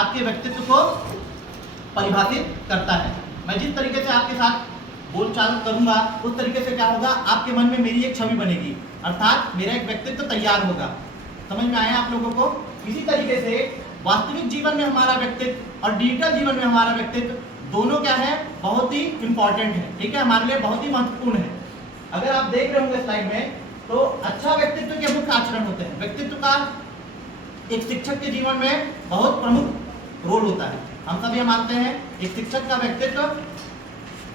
आपके व्यक्तित्व को परिभाषित करता है। मैं जिस तरीके से आपके साथ बोलचाल करूंगा उस तरीके से क्या होगा, आपके मन में मेरी एक छवि बनेगी, अर्थात मेरा एक व्यक्तित्व तैयार होगा। समझ में आया आप लोगों को? इसी तरीके से वास्तविक जीवन में हमारा व्यक्तित्व और डिजिटल जीवन में हमारा व्यक्तित्व दोनों क्या है, बहुत ही इंपॉर्टेंट है। ठीक है, हमारे लिए बहुत ही महत्वपूर्ण है। अगर आप देख रहे होंगे स्लाइड में, तो अच्छा व्यक्तित्व के मुख्य आचरण होते हैं। व्यक्तित्व का एक शिक्षक के जीवन में बहुत प्रमुख रोल होता है। हम सभी मानते हैं एक शिक्षक का व्यक्तित्व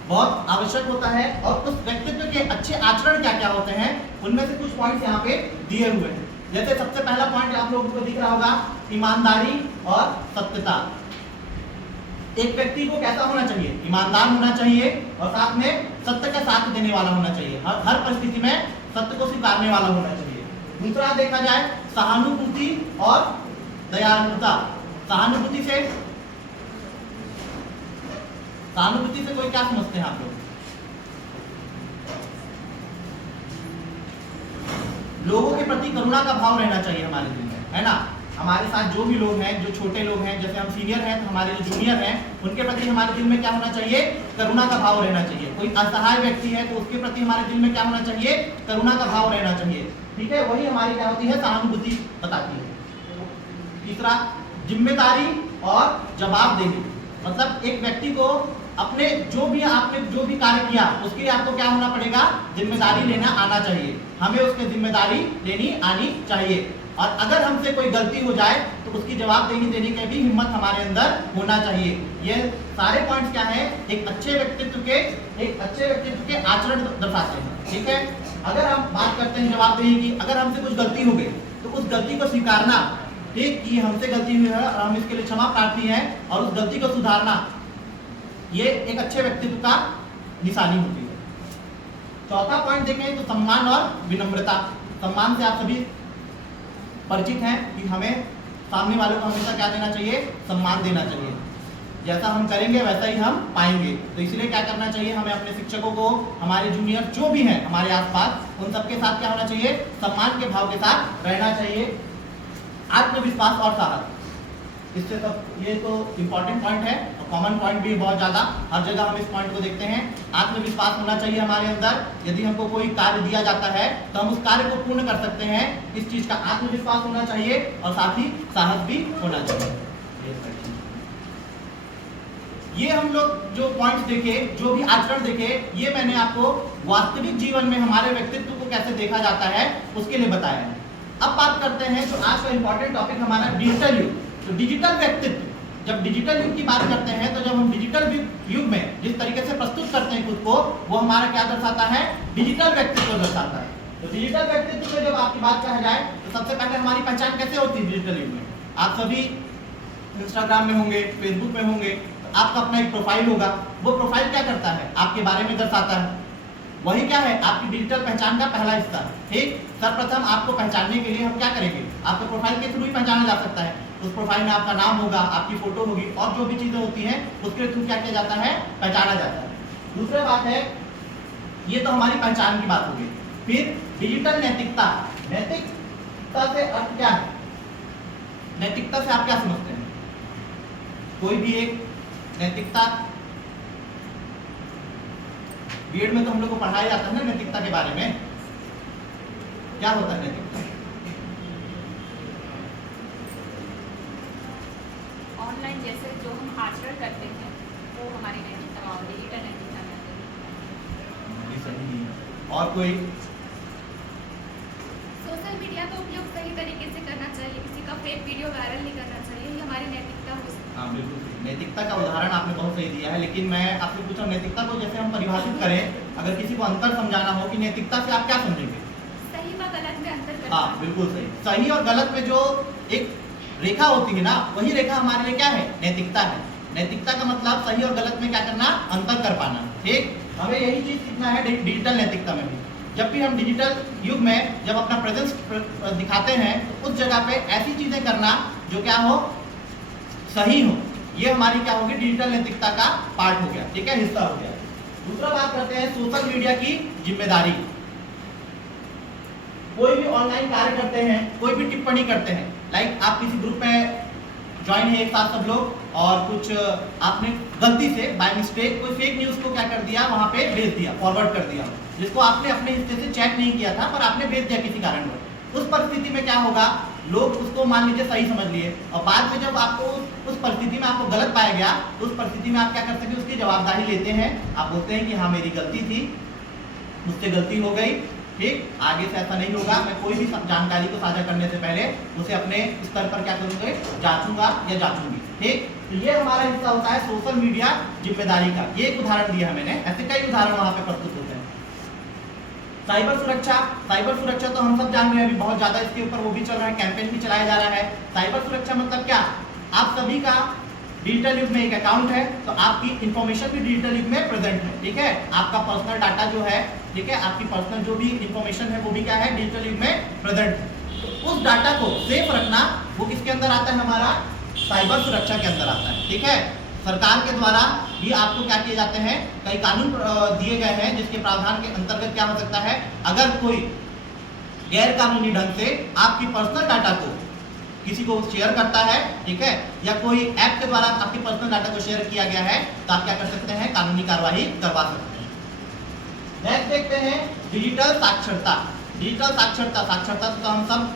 बहुत आवश्यक होता है, और उस व्यक्तित्व के अच्छे आचरण क्या क्या होते हैं उनमें से कुछ पॉइंट्स यहाँ पे दिए हुए हैं। जैसे सबसे पहला पॉइंट आप लोगों को दिख रहा होगा, ईमानदारी और सत्यता। एक व्यक्ति को कैसा होना चाहिए, ईमानदार होना चाहिए और साथ में सत्य का साथ देने वाला होना चाहिए। हर परिस्थिति में सत्य को स्वीकारने वाला होना चाहिए। दूसरा देखा जाए सहानुभूति और दयालुता। सहानुभूति से कोई क्या समझते हैं आप लोग? लोगों के प्रति करुणा का भाव रहना चाहिए हमारे दिल में, है ना। हमारे साथ जो भी लोग हैं, जो छोटे लोग हैं, जैसे हम सीनियर हैं तो हमारे जो जूनियर हैं उनके प्रति हमारे दिल में क्या होना चाहिए, करुणा का भाव रहना चाहिए। कोई असहाय व्यक्ति है तो उसके प्रति हमारे दिल में क्या होना चाहिए, करुणा का भाव रहना चाहिए। ठीक है, वही हमारी क्या होती है, सहानुभूति बताती है। तीसरा जिम्मेदारी और जवाबदेही। मतलब एक व्यक्ति को अपने आपने जो भी कार्य किया उसके लिए आपको क्या होना पड़ेगा, जिम्मेदारी लेना आना चाहिए। हमें उसकी जिम्मेदारी लेनी आनी चाहिए, और अगर हमसे कोई गलती हो जाए तो उसकी जवाबदेही देने की भी हिम्मत हमारे अंदर होना चाहिए। ये सारे पॉइंट्स क्या है, एक अच्छे व्यक्तित्व के आचरण दर्शाते हैं। ठीक है, अगर हम बात करते हैं जवाबदेही की, अगर हमसे कुछ गलती हो गई तो उस गलती को स्वीकारना, ठीक, कि हमसे गलती हुई है और हम इसके लिए क्षमा प्रार्थी हैं और उस गलती को सुधारना, ये एक अच्छे व्यक्तित्व का निशानी होती है। चौथा पॉइंट देखें तो सम्मान और विनम्रता। सम्मान से आप सभी परिचित हैं कि हमें सामने वालों को हमेशा क्या देना चाहिए, सम्मान देना चाहिए। जैसा हम करेंगे वैसा ही हम पाएंगे। तो इसलिए क्या करना चाहिए, हमें अपने शिक्षकों को, हमारे जूनियर जो भी हैं हमारे आसपास, उन सबके साथ क्या होना चाहिए, सम्मान के भाव के साथ रहना चाहिए। आत्मविश्वास और साहस, इससे सब ये तो इम्पोर्टेंट पॉइंट है और कॉमन पॉइंट भी बहुत ज़्यादा, हर जगह हम इस पॉइंट को देखते हैं। आत्मविश्वास होना चाहिए हमारे अंदर। यदि हमको कोई कार्य दिया जाता है तो हम उस कार्य को पूर्ण कर सकते हैं, इस चीज़ का आत्मविश्वास होना चाहिए और साथ ही साहस भी होना चाहिए। ये हम लोग जो पॉइंट्स देखे, जो भी आचरण देखे, ये मैंने आपको वास्तविक जीवन में हमारे व्यक्तित्व को कैसे देखा जाता है उसके लिए बताया है। अब बात करते हैं जो आज का इंपॉर्टेंट टॉपिक हमारा डिजिटल युग। तो डिजिटल व्यक्तित्व, जब डिजिटल युग की बात करते हैं तो जब हम डिजिटल युग में जिस तरीके से प्रस्तुत करते हैं खुद को, वो हमारा क्या दर्शाता है, डिजिटल व्यक्तित्व दर्शाता है। तो डिजिटल व्यक्तित्व में जब आपकी बात कहा जाए तो सबसे पहले हमारी पहचान कैसे होती है डिजिटल युग में? आप सभी इंस्टाग्राम में होंगे, फेसबुक में होंगे, तो आपका अपना एक प्रोफाइल होगा। वो प्रोफाइल क्या करता है, आपके बारे में दर्शाता है। वही क्या है, आपकी डिजिटल पहचान का पहला हिस्सा है। ठीक, सर्वप्रथम आपको पहचानने के लिए हम क्या करेंगे, आपके प्रोफाइल के थ्रू ही पहचाना जा सकता है। उस प्रोफाइल में आपका नाम होगा, आपकी फोटो होगी और जो भी चीजें होती हैं उसके थ्रू क्या किया जाता है, पहचाना जाता है। दूसरा बात है, ये तो हमारी पहचान की बात होगी। फिर डिजिटल नैतिकता। नैतिकता से अर्थ क्या है, नैतिकता से आप क्या समझते हैं? कोई भी एक नैतिकता, बीएड में तो हम लोग को पढ़ाया जाता है ना नैतिकता के बारे में। क्या होता है नैतिकता? ऑनलाइन जैसे जो हम आचरण करते हैं वो हमारी नैतिकता और डिजिटल नैतिकता में आती है। सही नहीं। और कोई? सोशल मीडिया का उपयोग सही तरीके से करना चाहिए, किसी का फेक वीडियो वायरल नहीं करना चाहिए, ये हमारी नैतिकता हो सकती है। हाँ बिल्कुल, नैतिकता का उदाहरण आपने बहुत सही दिया है। लेकिन मैं आपसे पूछा, नैतिकता को जैसे हम परिभाषित करें, अगर किसी को अंतर समझाना हो कि नैतिकता से आप क्या समझेंगे? सही व गलत में अंतर करना। हाँ बिल्कुल सही। सही और गलत में जो एक रेखा होती है ना, वही रेखा हमारे लिए क्या है, नैतिकता है। नैतिकता का मतलब सही और गलत में क्या करना, अंतर कर पाना। ठीक, हमें यही चीज सीखना है डिजिटल नैतिकता में भी। जब भी हम डिजिटल युग में जब अपना प्रेजेंस दिखाते हैं तो उस जगह पे ऐसी चीजें करना जो क्या हो, सही हो, ये हमारी क्या होगी, डिजिटल नैतिकता का पार्ट हो गया। ठीक है, हिस्सा हो गया। दूसरा बात करते हैं सोशल मीडिया की जिम्मेदारी। कोई भी ऑनलाइन कार्य करते हैं, कोई भी टिप्पणी करते हैं, लाइक आप किसी ग्रुप में ज्वाइन है एक साथ सब लोग और कुछ आपने गलती से बाय मिस्टेक कोई फेक न्यूज़ को क्या कर दिया, वहाँ पे भेज दिया, फॉरवर्ड कर दिया, जिसको आपने अपने हिस्से से चेक नहीं किया था पर आपने भेज दिया किसी कारणवश। उस परिस्थिति में क्या होगा, लोग उसको मान लीजिए सही समझ लिए और बाद में जब आपको उस परिस्थिति में आपको गलत पाया गया तो उस परिस्थिति में आप क्या करते हैं, उसकी जवाबदारी लेते हैं। आप बोलते हैं कि हाँ मेरी गलती थी, मुझसे गलती हो गई, ठीक, आगे से ऐसा नहीं होगा। मैं कोई भी जानकारी को साझा करने से पहले उसे अपने स्तर पर क्या करूँगा, जांचूंगा या जांचूंगी, ठीक। तो ये हमारा हिस्सा होता है सोशल मीडिया जिम्मेदारी का। ये एक उदाहरण दिया है मैंने, ऐसे कई उदाहरण वहाँ पे प्रस्तुत होते हैं। साइबर सुरक्षा, साइबर सुरक्षा तो हम सब जान रहे हैं, अभी बहुत ज़्यादा इसके ऊपर वो भी चल रहा है, कैंपेन भी चलाया जा रहा है। साइबर सुरक्षा मतलब क्या, आप सभी का डिजिटल युग में एक अकाउंट है तो आपकी इंफॉर्मेशन भी डिजिटल युग में प्रेजेंट है, ठीक है। आपका पर्सनल डाटा जो है, ठीक है, आपकी पर्सनल जो भी इंफॉर्मेशन है वो भी क्या है, डिजिटल युग में प्रेजेंट है। तो उस डाटा को सेफ रखना वो किसके अंदर आता है, हमारा साइबर सुरक्षा के अंदर आता है, ठीक है। सरकार के द्वारा भी आपको क्या किए जाते हैं, कई कानून दिए गए हैं जिसके प्रावधान के अंतर्गत क्या हो सकता है, अगर कोई गैर कानूनी ढंग से आपकी पर्सनल डाटा को किसी को शेयर करता है, ठीक है, या कोई ऐप के द्वारा आपके पर्सनल डाटा को शेयर किया गया है तो आप क्या कर सकते हैं, कानूनी कार्रवाई करवा सकते हैं। नेक्स्ट देखते हैं डिजिटल साक्षरता। डिजिटल साक्षरता, साक्षरता तो हम सब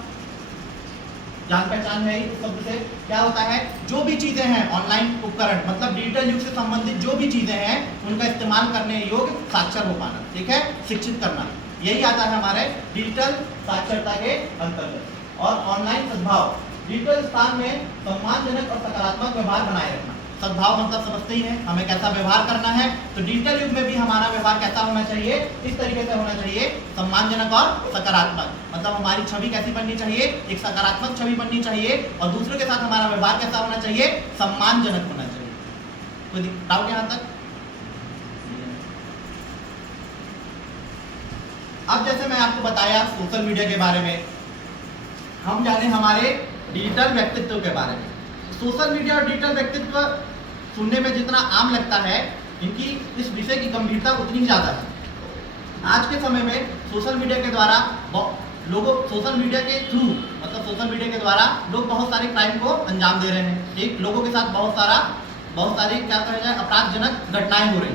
जान पहचान है इस शब्द से। क्या होता है, जो भी चीजें हैं ऑनलाइन उपकरण, मतलब डिजिटल युग से संबंधित जो भी चीजें हैं उनका इस्तेमाल करने योग्य साक्षर हो पाना, ठीक है, शिक्षित करना, यही आता है हमारे डिजिटल साक्षरता के अंतर्गत। और ऑनलाइन सद्भाव, डिजिटल स्थान में सम्मानजनक और सकारात्मक व्यवहार बनाए रखना। सद्भाव मतलब समझते ही हैं, हमें कैसा व्यवहार करना है, तो डिजिटल युग में भी हमारा व्यवहार कैसा होना चाहिए, इस तरीके से होना चाहिए, सम्मानजनक और सकारात्मक। मतलब हमारी छवि कैसी बननी चाहिए, एक सकारात्मक छवि बननी चाहिए और दूसरों के साथ हमारा व्यवहार कैसा होना चाहिए, सम्मानजनक होना चाहिए। कोई डाउट यहाँ तक? अब जैसे मैं आपको बताया सोशल मीडिया के बारे में, हम जाने हमारे डिजिटल व्यक्तित्व के बारे में। सोशल मीडिया और डिजिटल व्यक्तित्व सुनने में जितना आम लगता है, इनकी इस विषय की गंभीरता उतनी ही ज़्यादा है। आज के समय में सोशल मीडिया के द्वारा लोगों, सोशल मीडिया के थ्रू, मतलब सोशल मीडिया के द्वारा लोग बहुत सारे क्राइम को अंजाम दे रहे हैं, ठीक, लोगों के साथ बहुत सारी क्या कहा जाए, अपराधजनक घटनाएं हो रही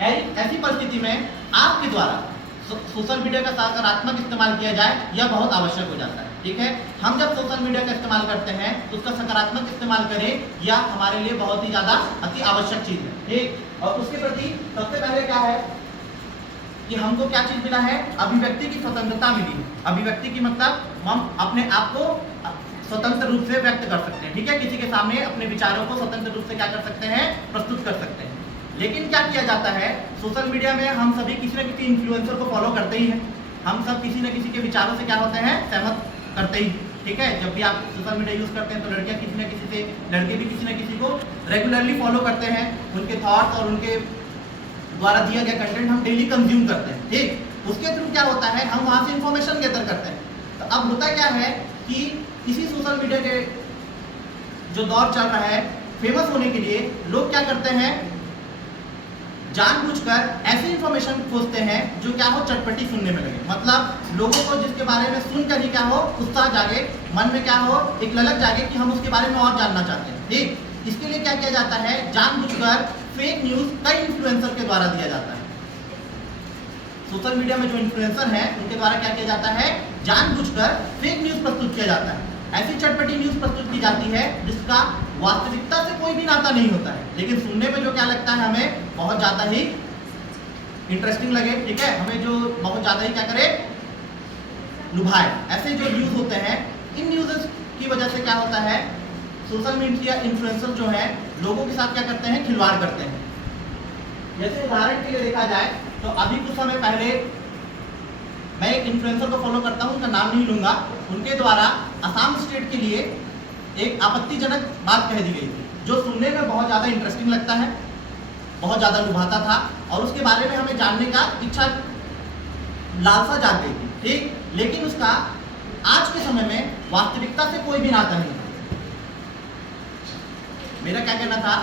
हैं। ऐसी परिस्थिति में आपके द्वारा सोशल मीडिया का सकारात्मक इस्तेमाल किया जाए यह बहुत आवश्यक हो जाता है, ठीक है। हम जब सोशल मीडिया का इस्तेमाल करते हैं तो उसका सकारात्मक इस्तेमाल करें, यह हमारे लिए बहुत ही ज़्यादा अति आवश्यक चीज़ है, ठीक। और उसके प्रति सबसे पहले क्या है कि हमको क्या चीज़ मिला है, अभिव्यक्ति की स्वतंत्रता मिली है। अभिव्यक्ति की मतलब हम अपने आप को स्वतंत्र रूप से व्यक्त कर सकते हैं, ठीक है, किसी के सामने अपने विचारों को स्वतंत्र रूप से क्या कर सकते हैं, प्रस्तुत कर सकते हैं। लेकिन क्या किया जाता है, सोशल मीडिया में हम सभी किसी न किसी इन्फ्लुएंसर को फॉलो करते ही हैं, हम सब किसी न किसी के विचारों से क्या होते हैं, सहमत करते ही, ठीक है। जब भी आप सोशल मीडिया यूज़ करते हैं तो लड़कियां किसी न किसी से, लड़के भी किसी न किसी को रेगुलरली फॉलो करते हैं, उनके थॉट्स और उनके द्वारा दिया गया कंटेंट हम डेली कंज्यूम करते हैं, ठीक। उसके थ्रू क्या होता है, हम वहाँ से इंफॉर्मेशन गैदर करते हैं। तो अब होता क्या है कि इसी सोशल मीडिया के जो दौर चल रहा है, फेमस होने के लिए लोग क्या करते हैं, जानबूझकर ऐसी इंफॉर्मेशन खोजते हैं जो क्या हो, चटपटी सुनने में लगे। मतलब लोगों को जिसके बारे में सुनकर ही क्या हो, उत्साह जागे, मन में क्या हो, एक ललक जागे कि हम उसके बारे में और जानना चाहते हैं, ठीक। इसके लिए क्या किया जाता है, जानबूझकर फेक न्यूज़ कई इन्फ्लुएंसर के द्वारा दिया जाता है। सोशल मीडिया में जो इन्फ्लुएंसर हैं उनके द्वारा क्या किया जाता है, जानबूझकर फेक न्यूज़ प्रस्तुत किया जाता है। ऐसी चटपटी न्यूज़ प्रस्तुत की जाती है जिसका वास्तविकता से कोई भी नाता नहीं होता है, लेकिन सुनने में जो क्या लगता है, हमें बहुत ज़्यादा ही इंटरेस्टिंग लगे, ठीक है, हमें जो बहुत ज़्यादा ही क्या करे, लुभाए। ऐसे जो न्यूज़ होते हैं, इन न्यूज़ की वजह से क्या होता है, सोशल मीडिया इन्फ्लुएंसर जो है लोगों के साथ क्या करते हैं, खिलवाड़ करते हैं। जैसे उदाहरण के लिए देखा जाए तो अभी कुछ समय पहले मैं एक इन्फ्लुएंसर को फॉलो करता हूँ, उनका नाम नहीं लूँगा, उनके द्वारा असम स्टेट के लिए एक आपत्तिजनक बात कह दी गई थी, जो सुनने में बहुत ज़्यादा इंटरेस्टिंग लगता है, बहुत ज़्यादा लुभाता था और उसके बारे में हमें जानने का इच्छा, लालसा जाग गई थी, ठीक। लेकिन उसका आज के समय में वास्तविकता से कोई भी नाता नहीं था। मेरा क्या कहना था,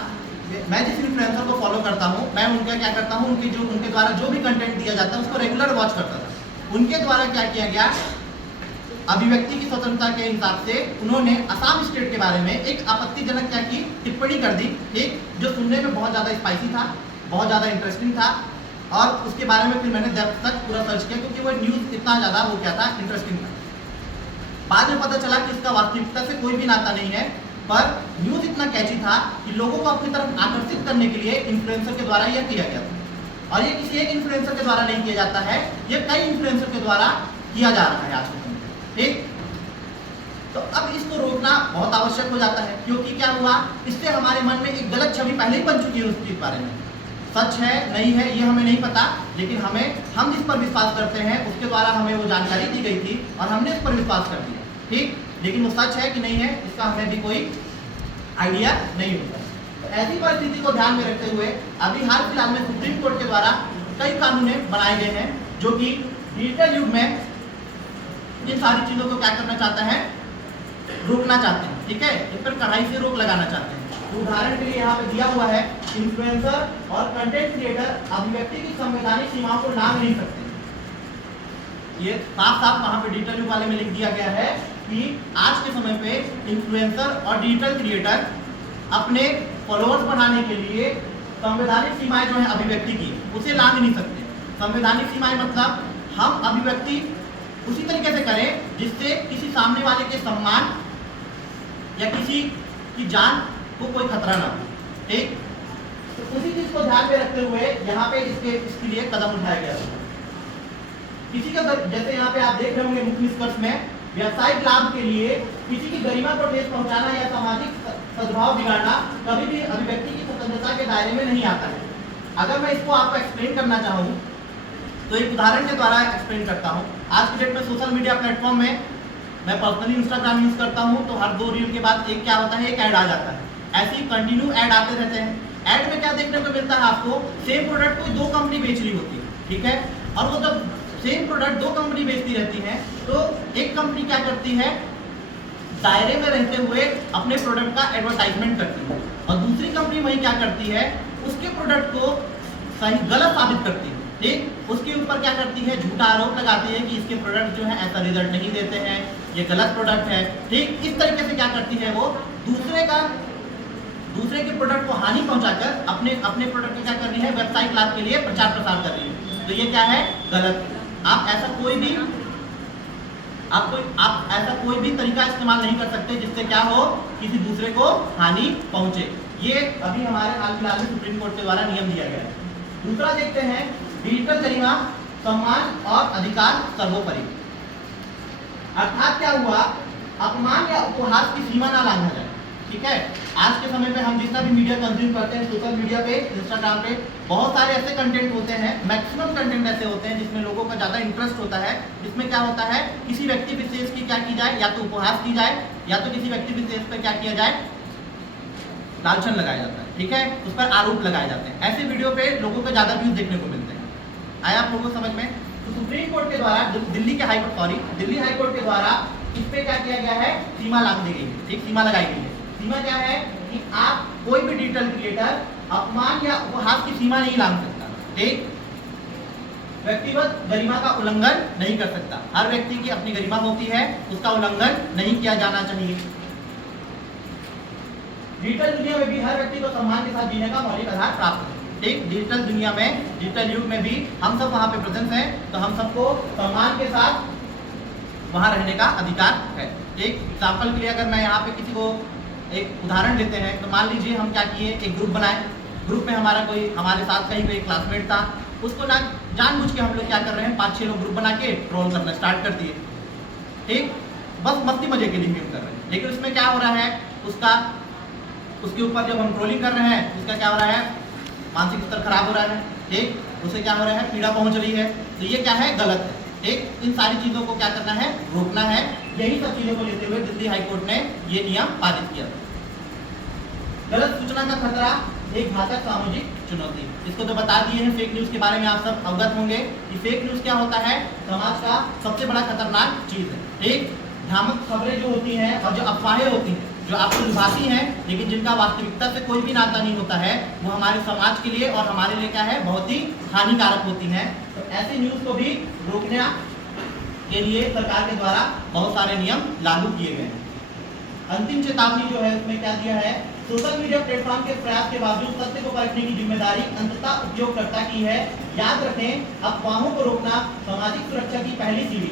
मैं जिस इन्फ्लुएंसर को फॉलो करता हूँ, मैं उनका क्या करता हूँ, उनके द्वारा जो भी कंटेंट दिया जाता है उसको रेगुलर वॉच करता था। उनके द्वारा क्या किया गया, अभिव्यक्ति की स्वतंत्रता के हिसाब से उन्होंने असम स्टेट के बारे में एक आपत्तिजनक क्या की टिप्पणी कर दी, एक जो सुनने में बहुत ज़्यादा स्पाइसी था, बहुत ज़्यादा इंटरेस्टिंग था, और उसके बारे में फिर मैंने डेप्थ तक पूरा सर्च किया क्योंकि वो न्यूज़ इतना ज़्यादा वो क्या था, इंटरेस्टिंग था। बाद में पता चला कि इसका वास्तविकता से कोई भी नाता नहीं है, पर न्यूज़ इतना कैची था कि लोगों को अपनी तरफ आकर्षित करने के लिए इन्फ्लुएंसर के द्वारा यह किया गया था। और ये किसी एक इन्फ्लुएंसर के द्वारा नहीं किया जाता है, ये कई इन्फ्लुएंसर के द्वारा किया जा रहा है आज के समय में, ठीक। तो अब इसको रोकना बहुत आवश्यक हो जाता है, क्योंकि क्या हुआ, इससे हमारे मन में एक गलत छवि पहले ही बन चुकी है उस चीज़ के बारे में। सच है नहीं है ये हमें नहीं पता, लेकिन हम जिस पर विश्वास करते हैं उसके द्वारा हमें वो जानकारी दी गई थी और हमने उस पर विश्वास कर दिया, ठीक। लेकिन वो सच है कि नहीं है इसका हमें भी कोई आइडिया नहीं होता। तो ऐसी परिस्थिति को ध्यान में रखते हुए अभी हाल फिलहाल में सुप्रीम कोर्ट के द्वारा कई कानून बनाए गए हैं जो कि डिजिटल युग में इन सारी चीज़ों को क्या करना चाहता है, रोकना चाहते हैं, ठीक है, इन पर कड़ाई से रोक लगाना चाहते हैं। तो उदाहरण के लिए यहाँ पे दिया हुआ है, इन्फ्लुएंसर और कंटेंट क्रिएटर अभिव्यक्ति की संवैधानिक सीमाओं को लांघ नहीं सकते। ये साफ साफ वहाँ पे डिजिटल युग वाले में लिख दिया गया है कि आज के समय पे इन्फ्लुएंसर और डिजिटल क्रिएटर अपने फॉलोअर्स बनाने के लिए संवैधानिक सीमाएं जो है अभिव्यक्ति की, उसे लांघ नहीं सकते। संवैधानिक सीमाएं मतलब हम अभिव्यक्ति उसी तरीके से करें जिससे किसी सामने वाले के सम्मान या किसी की जान को कोई खतरा ना हो, ठीक। तो उसी चीज को ध्यान में रखते हुए यहाँ पे इसके लिए कदम उठाया गया है। किसी का जैसे यहाँ पे आप देख रहे होंगे मुख्य निष्कर्ष में, व्यावसायिक लाभ के लिए किसी की गरिमा को ठेस पहुंचाना या सामाजिक सद्भाव बिगाड़ना कभी भी अभिव्यक्ति की स्वतंत्रता के दायरे में नहीं आता है। अगर मैं इसको आपको एक्सप्लेन करना चाहूँ तो एक उदाहरण के द्वारा एक्सप्लेन करता हूँ। आज की डेट में सोशल मीडिया प्लेटफॉर्म में मैं पर्सनली इंस्टाग्राम यूज करता हूँ, तो हर 2 रील के बाद एक क्या होता है, एक ऐड आ जाता है। ऐसे ही कंटिन्यू ऐड आते रहते हैं। ऐड में क्या देखने को मिलता है आपको, सेम प्रोडक्ट कोई 2 कंपनी बेच रही होती है, ठीक है, और वो जब सेम प्रोडक्ट 2 कंपनी बेचती रहती है तो एक कंपनी क्या करती है, दायरे में रहते हुए अपने प्रोडक्ट का एडवर्टाइजमेंट करती है, और दूसरी कंपनी वही क्या करती है, उसके प्रोडक्ट को सही गलत साबित करती है, ठीक। उसके ऊपर क्या करती है, झूठा आरोप लगाती है कि इसके प्रोडक्ट जो है ऐसा रिजल्ट नहीं देते हैं, ये गलत प्रोडक्ट है, ठीक। इस तरीके से क्या करती है, वो दूसरे के प्रोडक्ट को हानि पहुंचाकर अपने प्रोडक्ट की क्या कर रही है, व्यावसायिक लाभ के लिए प्रचार प्रसार कर रही है। तो ये क्या है, गलत। आप ऐसा कोई भी तरीका इस्तेमाल नहीं कर सकते जिससे क्या हो, किसी दूसरे को हानि पहुंचे। ये अभी हमारे हाल फिलहाल में सुप्रीम कोर्ट के द्वारा नियम दिया गया है। दूसरा देखते हैं, डिजिटल गरिमा, सम्मान और अधिकार सर्वोपरि। अर्थात क्या हुआ, अपमान या उपहास की सीमा ना लांघा जाए, ठीक है। आज के समय पे हम जितना भी मीडिया कंज्यूम करते हैं, सोशल मीडिया पे, इंस्टाग्राम पे बहुत सारे ऐसे कंटेंट होते हैं, मैक्सिमम कंटेंट ऐसे होते हैं जिसमें लोगों का ज़्यादा इंटरेस्ट होता है, जिसमें क्या होता है, किसी व्यक्ति विशेष की क्या की जाए, या तो उपहास की जाए या तो किसी व्यक्ति विशेष पर क्या किया जाए, लालचन लगाया जाता है, ठीक है, उस पर आरोप लगाए जाते हैं। ऐसे वीडियो पे लोगों को ज़्यादा व्यूज देखने को मिलते हैं। आया आप लोगों को समझ में? तो सुप्रीम कोर्ट के द्वारा दिल्ली हाईकोर्ट के द्वारा इस पे क्या किया गया है, सीमा लाग दी गई है, एक सीमा लगाई गई है। सीमा क्या है कि आप कोई भी डिजिटल क्रिएटर अपमान या उपहास की सीमा नहीं लांघ सकता, ठीक। व्यक्तिगत गरिमा का उल्लंघन नहीं कर सकता। हर व्यक्ति की अपनी गरिमा होती है, उसका उल्लंघन नहीं किया जाना चाहिए। डिजिटल दुनिया में भी हर व्यक्ति को सम्मान के साथ जीने का मौलिक आधार प्राप्त है, ठीक। डिजिटल दुनिया में, डिजिटल युग में भी हम सब वहाँ पे प्रेजेंट हैं, तो हम सबको सम्मान के साथ वहाँ रहने का अधिकार है। एक एग्जाम्पल के लिए अगर मैं यहाँ पे किसी को एक उदाहरण लेते हैं, तो मान लीजिए हम क्या किए, एक ग्रुप बनाए, ग्रुप में हमारे साथ कहीं कोई क्लासमेट था, उसको ना जानबूझ के हम लोग क्या कर रहे हैं, 5-6 लोग ग्रुप बना के ट्रोल करना स्टार्ट कर दिए, ठीक। बस मस्ती मजे के लिए हम कर रहे हैं, लेकिन उसमें क्या हो रहा है, उसके ऊपर जब हम ट्रोलिंग कर रहे हैं, उसका क्या हो रहा है, मानसिक स्तर खराब हो रहा है, ठीक। उसे क्या हो रहा है, पीड़ा पहुंच रही है। तो ये क्या है, गलत है, ठीक। इन सारी चीज़ों को क्या करना है, रोकना है। यही सब चीज़ों को लेते हुए दिल्ली हाईकोर्ट ने ये नियम पारित किया। गलत सूचना का खतरा एक घातक सामाजिक चुनौती, इसको तो बता दिए हैं। फेक न्यूज़ के बारे में आप सब अवगत होंगे कि फेक न्यूज़ क्या होता है, समाज का सबसे बड़ा खतरनाक चीज़ है। एक भ्रामक खबरें जो होती हैं और जो अफवाहें होती हैं, जो आपको लुभाती हैं लेकिन जिनका वास्तविकता से कोई भी नाता नहीं होता है, वो हमारे समाज के लिए और हमारे लिए क्या है, बहुत ही हानिकारक होती हैं। तो ऐसी न्यूज़ को भी रोकना के लिए सरकार के द्वारा बहुत सारे नियम लागू किए गए हैं। अंतिम चेतावनी जो है उसमें क्या दिया है, सोशल मीडिया प्लेटफॉर्म के प्रयास के बावजूद सत्य को परखने की जिम्मेदारी अंततः उपयोगकर्ता की है। याद रखें, अफवाहों को रोकना सामाजिक सुरक्षा की पहली सीढ़ी।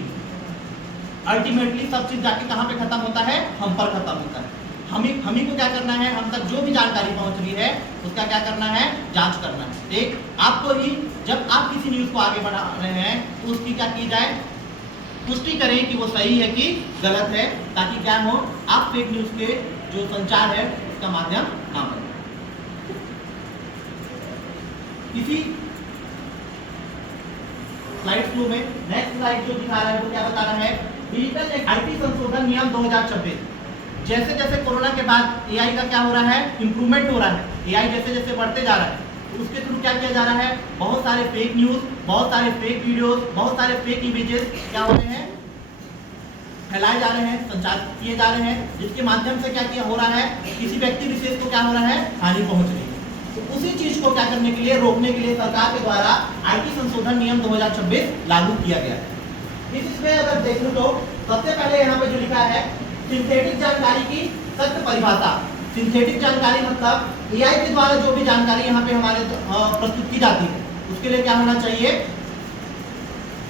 अल्टीमेटली सब चीज जाके कहाँ पे खत्म होता है, हम पर खत्म होता है। हम ही को क्या करना है, हम तक जो भी जानकारी पहुंच रही है उसका क्या करना है, जांच करना है। एक आपको ही जब आप किसी न्यूज को आगे बढ़ा रहे हैं तो उसकी क्या की जाए, पुष्टि करें कि वो सही है कि गलत है, ताकि क्या हो, आप फेक न्यूज के जो संचार है उसका माध्यम ना बने। किसी स्लाइड फ्लो में नेक्स्ट स्लाइड जो दिखा रहा है वो क्या बता रहा है, डिजिटल आईटी संशोधन नियम 2026। जैसे जैसे कोरोना के बाद एआई का क्या हो रहा है, इंप्रूवमेंट हो रहा है। एआई जैसे जैसे बढ़ते जा रहा है तो उसके थ्रू क्या किया जा रहा है, बहुत सारे फेक न्यूज, बहुत सारे फेक वीडियोस, बहुत सारे फेक इमेजेस क्या हो रहे हैं, फैलाए जा रहे हैं, संचार किए जा रहे हैं, जिसके माध्यम से क्या किया हो रहा है, किसी व्यक्ति विशेष को क्या हो रहा है, हानि पहुंच रही है। तो उसी चीज को क्या करने के लिए, रोकने के लिए सरकार के द्वारा आईटी संशोधन नियम 2026 लागू किया गया है। इसमें अगर देखो तो सबसे पहले यहाँ पे जो लिखा है, सिंथेटिक जानकारी की सख्त परिभाषा। सिंथेटिक जानकारी मतलब एआई के द्वारा जो भी जानकारी यहाँ पे हमारे प्रस्तुत की जाती है उसके लिए क्या होना चाहिए,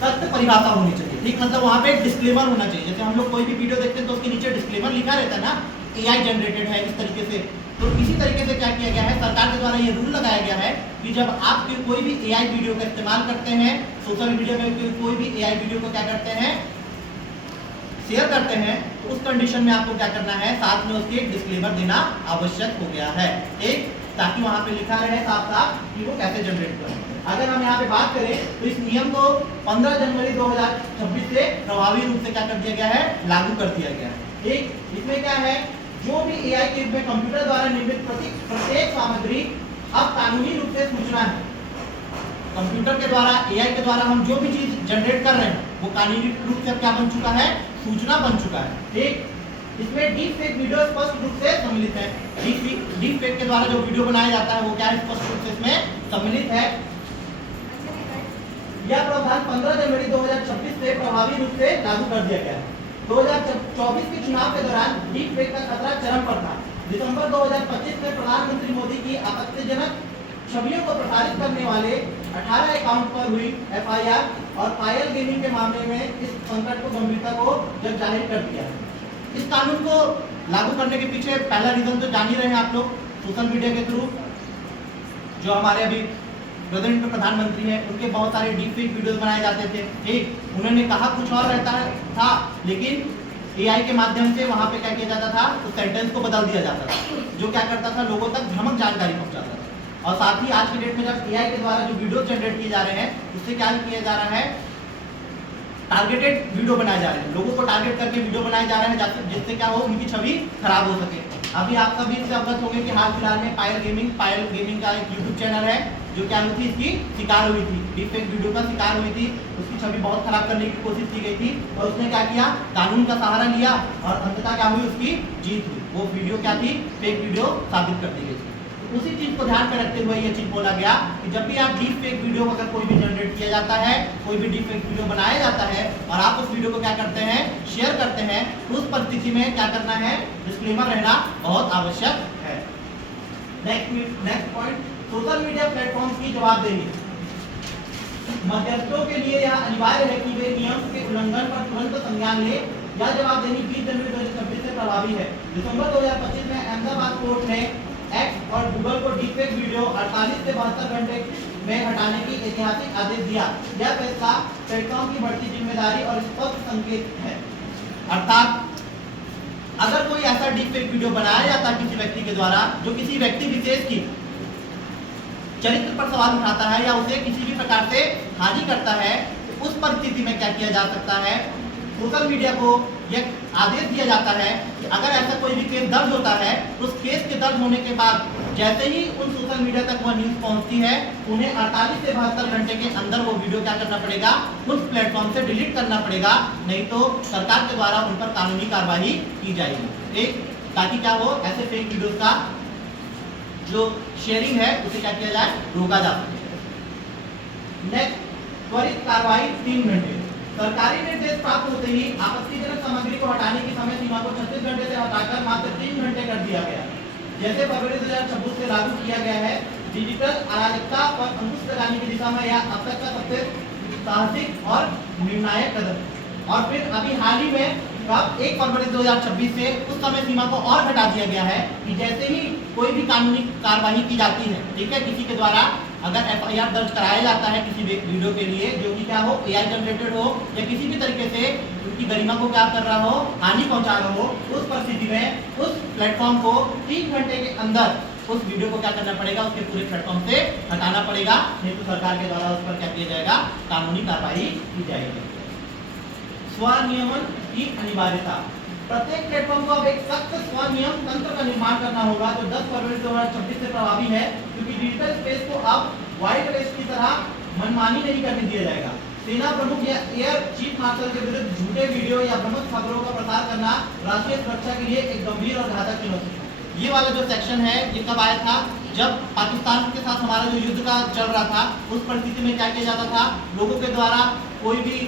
सख्त परिभाषा होनी चाहिए। ठीक, मतलब वहाँ पे डिस्क्लेमर होना चाहिए। जैसे हम लोग कोई भी वीडियो देखते हैं तो उसके नीचे डिस्क्लेमर लिखा रहता है ना, एआई जनरेटेड है इस तरीके से। तो इसी तरीके से क्या किया गया है, सरकार के द्वारा ये रूल लगाया गया है कि जब आप कोई भी एआई वीडियो का इस्तेमाल करते हैं, सोशल मीडिया में कोई भी एआई वीडियो को क्या करते हैं, शेयर करते हैं, तो उस कंडीशन में आपको क्या करना है, साथ में उसके डिस्क्लेमर देना आवश्यक हो गया है। एक, ताकि वहां पे लिखा रहे साफ साफ कि वो कैसे जनरेट करें। अगर हम यहाँ पे बात करें तो इस नियम को 15 जनवरी 2026 से प्रभावी रूप से क्या कर दिया गया है, लागू कर दिया गया है। एक, इसमें क्या है, जो भी एआई के में कंप्यूटर द्वारा निर्मित प्रत्येक सामग्री अब कानूनी रूप से सूचना है। कंप्यूटर के द्वारा, एआई के द्वारा हम जो भी चीज जनरेट कर रहे हैं वो कानूनी रूप से क्या बन चुका है, सूचना बन चुका है। ठीक, इसमें डीप फेक वीडियो स्पष्ट रूप से सम्मिलित है। डीप फेक के द्वारा जो वीडियो बनाया जाता है वो क्या है, स्पष्ट रूप से इसमें सम्मिलित है। यह प्रावधान 15 जनवरी 2026 से प्रभावी रूप से लागू कर दिया गया है। 2024 के चुनाव के दौरान डीप फेक का खतरा चरम पर था। दिसंबर 2025 में प्रधानमंत्री मोदी की आपत्तिजनक छवियों को प्रसारित करने वाले 18 अकाउंट पर हुई एफआईआर और पायल गेमिंग के मामले में इस संकट को गंभीरता को जब जाहिर कर दिया। इस कानून को लागू करने के पीछे पहला रीजन तो जान ही रहे हैं आप लोग, सोशल मीडिया के थ्रू जो हमारे अभी प्रधानमंत्री है उनके बहुत सारे डीप फेक वीडियोस बनाए जाते थे। ठीक, उन्होंने कहा कुछ और रहता था, लेकिन एआई के माध्यम से वहां पे क्या किया जाता था, उस सेंटेंस को बदल दिया जाता था, जो क्या करता था, लोगों तक भ्रामक जानकारी पहुंचाता था। और साथ ही आज की डेट में जब एआई के द्वारा जो वीडियो जनरेट किए जा रहे हैं उससे क्या किया जा रहा है, टारगेटेड वीडियो बनाए जा रहे हैं, लोगों को टारगेट करके वीडियो बनाए जा रहे हैं जिससे क्या हो, उनकी छवि खराब हो सके। अभी आप सभी इससे अवगत होंगे कि हाल फिलहाल में पायल गेमिंग का एक यूट्यूब चैनल है जो क्या हुई थी, इसकी शिकार हुई थी, डीप फेक वीडियो का शिकार हुई थी। उसकी छवि बहुत खराब करने की कोशिश की गई थी और उसने क्या किया, कानून का सहारा लिया और अंततः क्या हुई, उसकी जीत हुई। वो वीडियो क्या थी, फेक वीडियो साबित कर दी गई थी। उसी चीज को ध्यान में रखते हुए ये चीज बोला गया कि जब भी आप डीप फेक वीडियो अगर कोई भी जनरेट किया जाता है, कोई भी डीप फेक वीडियो बनाया जाता है और आप उस वीडियो को क्या करते हैं, शेयर करते हैं, उस परिस्थिति में क्या करना है, डिस्क्लेमर रहना बहुत आवश्यक है। Next point, social media platform की जवाबदेही। मध्यस्थों के लिए यह अनिवार्य है कि वे नियम के उल्लंघन पर तुरंत संज्ञान ले। यह जवाबदेही 20 जनवरी 2026 से प्रभावी है। दिसंबर 2025 में अहमदाबाद कोर्ट ने एक्स और गूगल को डीपफेक वीडियो 48 से 72 घंटे में हटाने की ऐतिहासिक आदेश दिया। यह फैसला प्लेटफॉर्म की बढ़ती जिम्मेदारी और स्पष्ट संकेत है। अर्थात अगर कोई ऐसा डीपफेक वीडियो बनाया जाता है किसी व्यक्ति के द्वारा जो किसी व्यक्ति विशेष की चरित्र पर सवाल उठाता है या उसे किसी भी प्रकार से हानि करता है, तो उस परिस्थिति में क्या किया जा सकता है, सोशल मीडिया को यह आदेश दिया जाता है कि अगर ऐसा कोई भी केस दर्ज होता है तो उस केस के दर्ज होने के बाद जैसे ही उन सोशल मीडिया तक वह न्यूज पहुंचती है, उन्हें 48 से 72 घंटे के अंदर वो वीडियो क्या करना पड़ेगा, उस प्लेटफॉर्म से डिलीट करना पड़ेगा, नहीं तो सरकार के द्वारा उन पर कानूनी कार्रवाई की जाएगी। ठीक, ताकि क्या हो, ऐसे फेक वीडियोस का जो शेयरिंग है उसे क्या किया जाए, रोका जा सके। नेक्स्ट, त्वरित कार्रवाई 3 घंटे। सरकारी निर्देश प्राप्त होते ही आपत्तिजनक सामग्री को हटाने की समय सीमा को 36 घंटे से हटाकर मात्र 3 घंटे कर दिया गया। जैसे फरवरी 2026 से लागू किया गया है, डिजिटल अराजकता पर अंकुश लगाने की दिशा में यह अब तक का सबसे साहसिक और निर्णायक कदम। और फिर अभी हाल ही में कब 1 फरवरी 2026 से उस समय सीमा को और घटा दिया गया है कि जैसे ही कोई भी कानूनी कार्रवाई की जाती है, ठीक है, किसी के द्वारा अगर एफआईआर दर्ज कराया जाता है किसी वीडियो के लिए जो कि क्या हो, एआई जनरेटेड हो या किसी भी तरीके से उनकी गरिमा को क्या कर रहा हो, हानि पहुंचा रहा हो, उस परिस्थिति में उस प्लेटफॉर्म को 3 घंटे के अंदर उस वीडियो को क्या करना पड़ेगा, उसके पूरे प्लेटफॉर्म से हटाना पड़ेगा, नहीं तो सरकार के द्वारा उस पर क्या किया जाएगा, कानूनी कार्रवाई की जाएगी। स्वनियमन की अनिवार्यता। प्रत्येक प्लेटफॉर्म को अब एक सख्त स्वनियम तंत्र का निर्माण करना होगा जो 10 फरवरी 2026 से प्रभावी है, क्योंकि डिजिटल स्पेस को अब वाइल्ड वेस्ट की तरह मनमानी नहीं करने दिया जाएगा। सेना प्रमुख या एयर चीफ मार्शल के विरुद्ध झूठे वीडियो या भ्रामक खबरों का प्रसार करना राष्ट्रीय सुरक्षा के लिए एक गंभीर और घातक चुनौती है। ये वाला जो सेक्शन है ये कब आया था, जब पाकिस्तान के साथ हमारा जो युद्ध का चल रहा था, उस परिस्थिति में क्या किया जाता था, लोगों के द्वारा कोई भी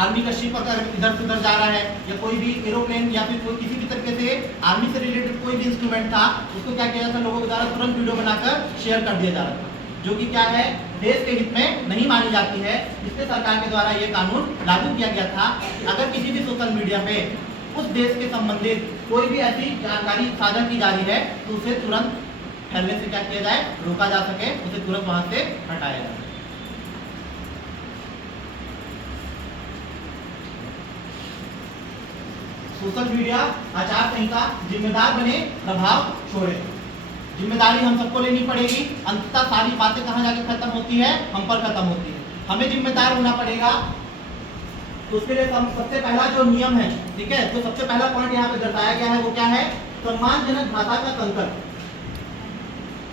आर्मी का शिप अगर इधर से उधर जा रहा है या कोई भी एरोप्लेन या फिर कोई किसी भी तरीके से आर्मी से रिलेटेड कोई भी इंस्ट्रूमेंट था, उसको क्या किया जाता था, लोगों के द्वारा तुरंत वीडियो बनाकर शेयर कर दिया जा रहा था, जो कि क्या है, देश के हित में नहीं मानी जाती है। इसलिए सरकार के द्वारा ये कानून लागू किया गया था कि अगर किसी भी सोशल मीडिया पे उस देश के संबंधित कोई भी ऐसी जानकारी साझा की जा रही है तो उसे तुरंत फैलने से क्या किया जाए, रोका जा सके, उसे तुरंत वहां से हटाया जाए। सोशल मीडिया आचार संहिता जिम्मेदार बने, प्रभाव छोड़े। जिम्मेदारी हम सबको लेनी पड़ेगी। अंततः सारी बातें कहाँ जाके खत्म होती है, हम पर खत्म होती है। हमें जिम्मेदार होना पड़ेगा। तो उसके लिए सबसे पहला जो नियम है, ठीक है, तो सबसे पहला पॉइंट यहाँ पे दर्शाया गया है वो क्या है, सम्मानजनक भाषा का संकट।